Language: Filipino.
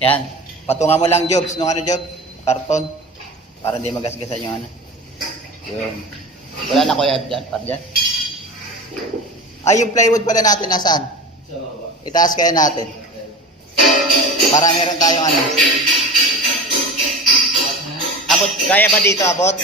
Yan. Patungan mo lang, Jobs. Nung ano, Jobs? Karton. Para hindi magasgasan yung ano. Yun. Wala na kuya dyan. Para dyan. Ay, yung plywood pala natin. Nasaan? Itaas kaya natin. Para meron tayong ano. Abot. Kaya ba dito, abot?